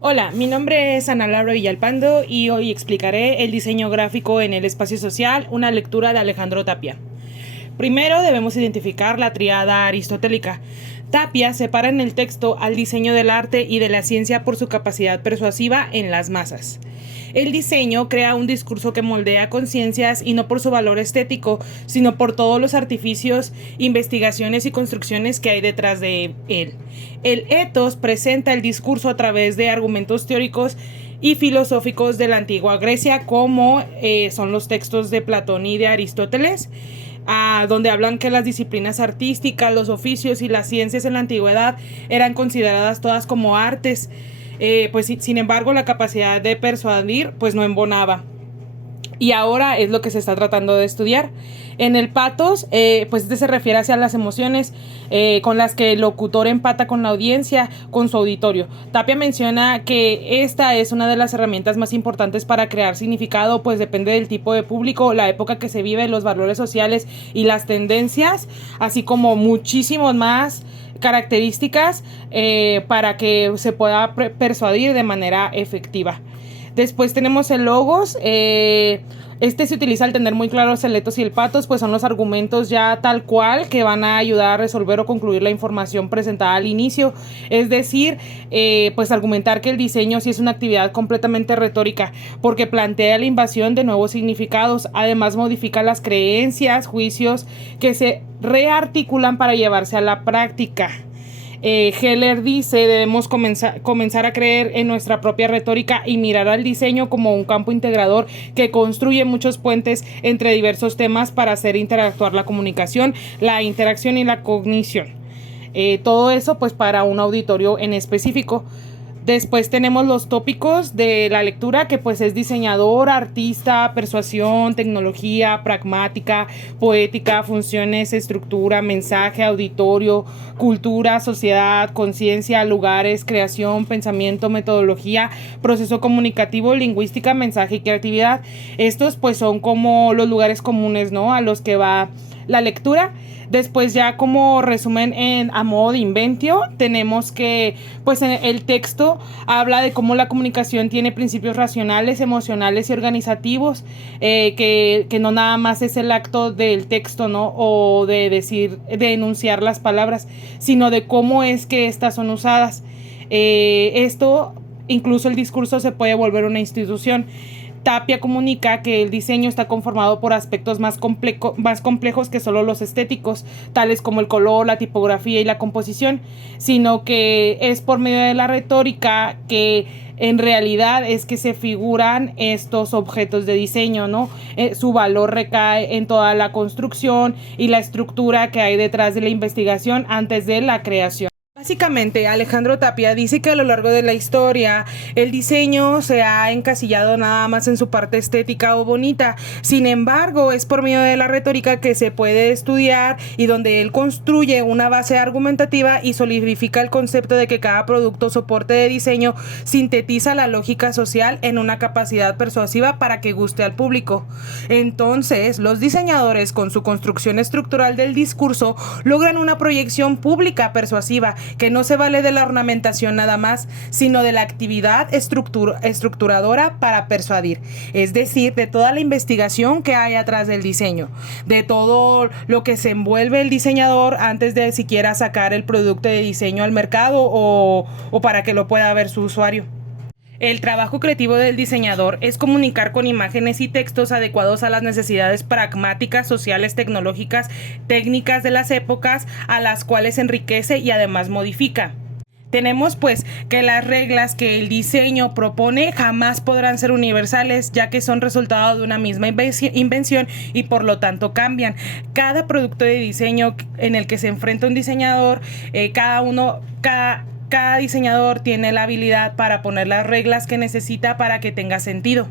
Hola, mi nombre es Ana Laura Villalpando y hoy explicaré el diseño gráfico en el espacio social, una lectura de Alejandro Tapia. Primero debemos identificar la tríada aristotélica. Tapia separa en el texto al diseño del arte y de la ciencia por su capacidad persuasiva en las masas. El diseño crea un discurso que moldea conciencias y no por su valor estético, sino por todos los artificios, investigaciones y construcciones que hay detrás de él. El ethos presenta el discurso a través de argumentos teóricos y filosóficos de la antigua Grecia, como son los textos de Platón y de Aristóteles, donde hablan que las disciplinas artísticas, los oficios y las ciencias en la antigüedad eran consideradas todas como artes. Pues sin embargo la capacidad de persuadir pues no embonaba, y ahora es lo que se está tratando de estudiar. En el patos, pues este se refiere hacia las emociones con las que el locutor empata con la audiencia, con su auditorio. Tapia menciona que esta es una de las herramientas más importantes para crear significado, pues depende del tipo de público, la época que se vive, los valores sociales y las tendencias, así como muchísimos más características para que se pueda persuadir de manera efectiva. Después tenemos el logos. Este se utiliza al tener muy claros el ethos y el patos, pues son los argumentos ya tal cual que van a ayudar a resolver o concluir la información presentada al inicio. Es decir, pues argumentar que el diseño sí es una actividad completamente retórica, porque plantea la invasión de nuevos significados. Además, modifica las creencias, juicios que se rearticulan para llevarse a la práctica. Heller dice: debemos comenzar a creer en nuestra propia retórica y mirar al diseño como un campo integrador que construye muchos puentes entre diversos temas para hacer interactuar la comunicación, la interacción y la cognición. Todo eso pues para un auditorio en específico. Después tenemos los tópicos de la lectura, que pues es diseñador, artista, persuasión, tecnología, pragmática, poética, funciones, estructura, mensaje, auditorio, cultura, sociedad, conciencia, lugares, creación, pensamiento, metodología, proceso comunicativo, lingüística, mensaje y creatividad. Estos pues son como los lugares comunes, ¿no?, a los que va la lectura. Después, ya como resumen a modo de inventio, tenemos que pues en el texto habla de cómo la comunicación tiene principios racionales, emocionales y organizativos, que no nada más es el acto del texto, ¿no?, o de decir, de enunciar las palabras, sino de cómo es que estas son usadas. Esto, incluso el discurso se puede volver una institución. Tapia comunica que el diseño está conformado por aspectos más complejos que solo los estéticos, tales como el color, la tipografía y la composición, sino que es por medio de la retórica que en realidad es que se figuran estos objetos de diseño, ¿no? Su valor recae en toda la construcción y la estructura que hay detrás de la investigación antes de la creación. Básicamente, Alejandro Tapia dice que a lo largo de la historia el diseño se ha encasillado nada más en su parte estética o bonita. Sin embargo, es por medio de la retórica que se puede estudiar, y donde él construye una base argumentativa y solidifica el concepto de que cada producto o soporte de diseño sintetiza la lógica social en una capacidad persuasiva para que guste al público. Entonces, los diseñadores, con su construcción estructural del discurso, logran una proyección pública persuasiva que no se vale de la ornamentación nada más, sino de la actividad estructuradora para persuadir, es decir, de toda la investigación que hay atrás del diseño, de todo lo que se envuelve el diseñador antes de siquiera sacar el producto de diseño al mercado o para que lo pueda ver su usuario. El trabajo creativo del diseñador es comunicar con imágenes y textos adecuados a las necesidades pragmáticas, sociales, tecnológicas, técnicas de las épocas a las cuales enriquece y además modifica. Tenemos pues que las reglas que el diseño propone jamás podrán ser universales, ya que son resultado de una misma invención y por lo tanto cambian. Cada producto de diseño en el que se enfrenta un diseñador, cada diseñador tiene la habilidad para poner las reglas que necesita para que tenga sentido.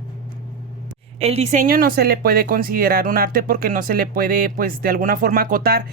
El diseño no se le puede considerar un arte porque no se le puede, pues, de alguna forma acotar.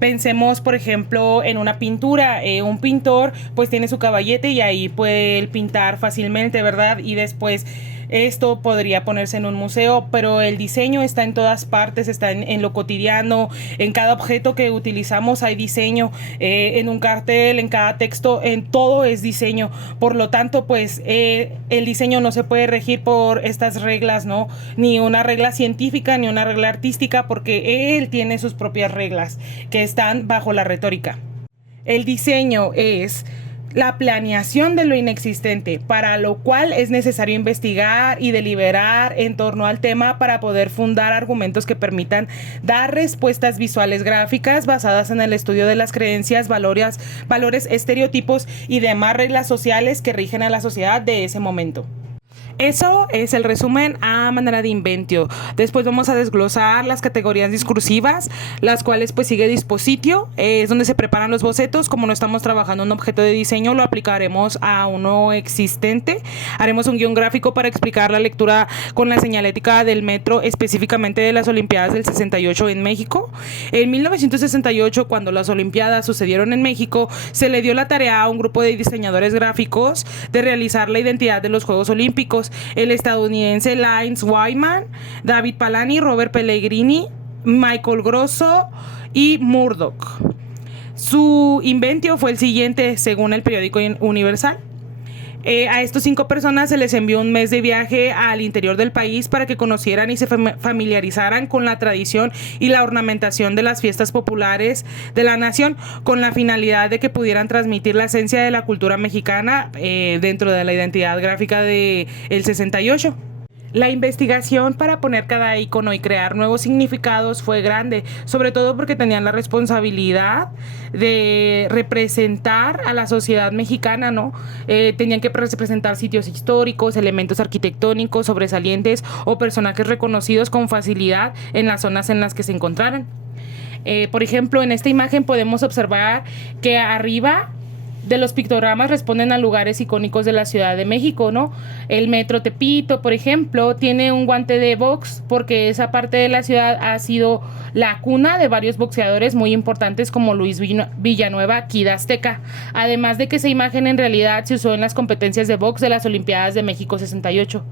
Pensemos, por ejemplo, en una pintura. Un pintor, pues, tiene su caballete y ahí puede pintar fácilmente, ¿verdad? Y después Esto podría ponerse en un museo, pero el diseño está en todas partes, está en lo cotidiano, en cada objeto que utilizamos hay diseño, en un cartel, en cada texto, en todo es diseño. Por lo tanto, pues el diseño no se puede regir por estas reglas, ¿no? Ni una regla científica, ni una regla artística, porque él tiene sus propias reglas que están bajo la retórica. El diseño es la planeación de lo inexistente, para lo cual es necesario investigar y deliberar en torno al tema para poder fundar argumentos que permitan dar respuestas visuales gráficas basadas en el estudio de las creencias, valores, estereotipos y demás reglas sociales que rigen a la sociedad de ese momento. Eso es el resumen a manera de inventio. Después vamos a desglosar las categorías discursivas, las cuales pues sigue dispositio, es donde se preparan los bocetos. Como no estamos trabajando un objeto de diseño, lo aplicaremos a uno existente. Haremos un guión gráfico para explicar la lectura con la señalética del metro, específicamente de las Olimpiadas del 68 en México. En 1968, cuando las Olimpiadas sucedieron en México, se le dio la tarea a un grupo de diseñadores gráficos de realizar la identidad de los Juegos Olímpicos. El estadounidense Lance Wyman, David Palani, Robert Pellegrini, Michael Grosso y Murdoch. Su inventio fue el siguiente, según el periódico Universal. A estos 5 personas se les envió un mes de viaje al interior del país para que conocieran y se familiarizaran con la tradición y la ornamentación de las fiestas populares de la nación, con la finalidad de que pudieran transmitir la esencia de la cultura mexicana dentro de la identidad gráfica del 68. La investigación para poner cada icono y crear nuevos significados fue grande, sobre todo porque tenían la responsabilidad de representar a la sociedad mexicana, ¿no? Tenían que representar sitios históricos, elementos arquitectónicos sobresalientes o personajes reconocidos con facilidad en las zonas en las que se encontraran. Por ejemplo, en esta imagen podemos observar que arriba de los pictogramas responden a lugares icónicos de la Ciudad de México, ¿no? El Metro Tepito, por ejemplo, tiene un guante de box porque esa parte de la ciudad ha sido la cuna de varios boxeadores muy importantes como Luis Villanueva, Kid Azteca. Además de que esa imagen en realidad se usó en las competencias de box de las Olimpiadas de México 68.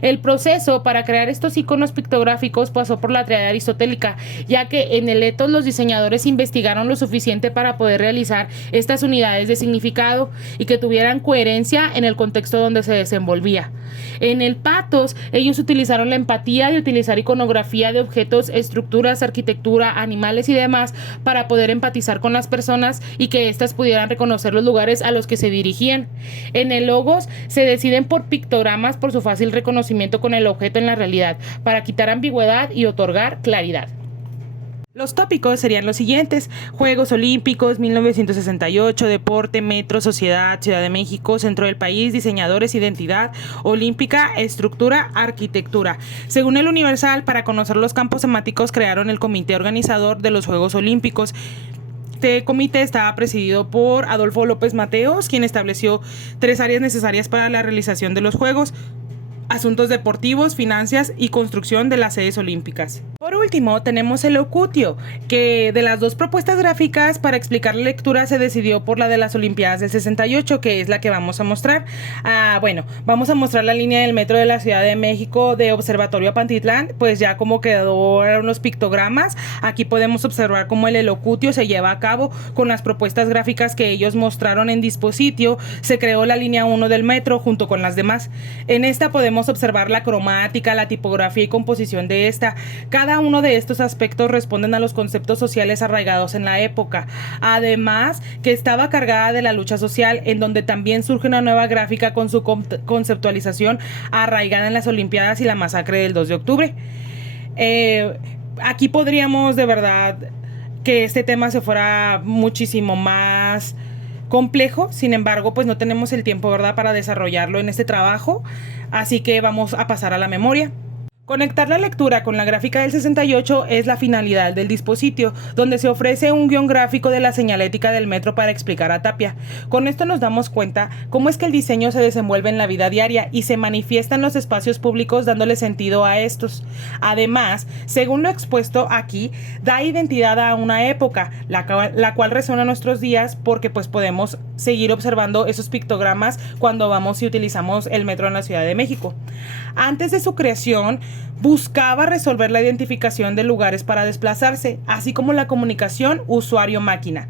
El proceso para crear estos iconos pictográficos pasó por la triada aristotélica, ya que en el etos los diseñadores investigaron lo suficiente para poder realizar estas unidades de significado y que tuvieran coherencia en el contexto donde se desenvolvía. En el pathos, ellos utilizaron la empatía de utilizar iconografía de objetos, estructuras, arquitectura, animales y demás para poder empatizar con las personas y que éstas pudieran reconocer los lugares a los que se dirigían. En el logos, se deciden por pictogramas por su fácil reconocimiento con el objeto en la realidad, para quitar ambigüedad y otorgar claridad. Los tópicos serían los siguientes: Juegos Olímpicos, 1968, deporte, metro, sociedad, Ciudad de México, centro del país, diseñadores, identidad olímpica, estructura, arquitectura. Según el Universal, para conocer los campos temáticos crearon el comité organizador de los Juegos Olímpicos. Este comité estaba presidido por Adolfo López Mateos, quien estableció 3 áreas necesarias para la realización de los Juegos: asuntos deportivos, finanzas y construcción de las sedes olímpicas. Por último, tenemos el locutio, que de las 2 propuestas gráficas para explicar la lectura se decidió por la de las Olimpiadas del 68, que es la que vamos a mostrar. Vamos a mostrar la línea del metro de la Ciudad de México de Observatorio a Pantitlán, pues ya como quedaron los pictogramas. Aquí podemos observar cómo el elocutio se lleva a cabo con las propuestas gráficas que ellos mostraron en dispositio. Se creó la línea 1 del metro junto con las demás. En esta podemos observar la cromática, la tipografía y composición de esta. Cada uno de estos aspectos responden a los conceptos sociales arraigados en la época. Además, que estaba cargada de la lucha social, en donde también surge una nueva gráfica con su conceptualización arraigada en las Olimpiadas y la masacre del 2 de octubre. Aquí podríamos de verdad que este tema se fuera muchísimo más complejo, sin embargo, pues no tenemos el tiempo, ¿verdad?, para desarrollarlo en este trabajo, así que vamos a pasar a la memoria. Conectar la lectura con la gráfica del 68 es la finalidad del dispositivo, donde se ofrece un guión gráfico de la señalética del metro para explicar a Tapia. Con esto nos damos cuenta cómo es que el diseño se desenvuelve en la vida diaria y se manifiesta en los espacios públicos dándole sentido a estos. Además, según lo expuesto aquí, da identidad a una época, la cual resuena en nuestros días porque pues podemos seguir observando esos pictogramas cuando vamos y utilizamos el metro en la Ciudad de México. Antes de su creación, buscaba resolver la identificación de lugares para desplazarse, así como la comunicación usuario-máquina.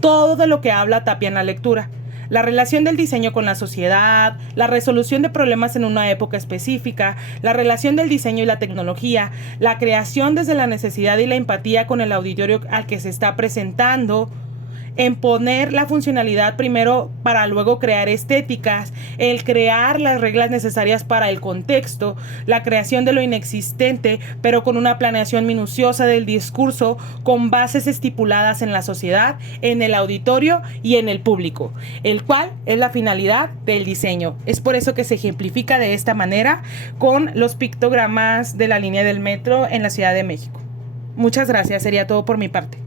Todo de lo que habla Tapia en la lectura. La relación del diseño con la sociedad, la resolución de problemas en una época específica, la relación del diseño y la tecnología, la creación desde la necesidad y la empatía con el auditorio al que se está presentando, en poner la funcionalidad primero para luego crear estéticas, el crear las reglas necesarias para el contexto, la creación de lo inexistente, pero con una planeación minuciosa del discurso, con bases estipuladas en la sociedad, en el auditorio y en el público, el cual es la finalidad del diseño. Es por eso que se ejemplifica de esta manera con los pictogramas de la línea del metro en la Ciudad de México. Muchas gracias, sería todo por mi parte.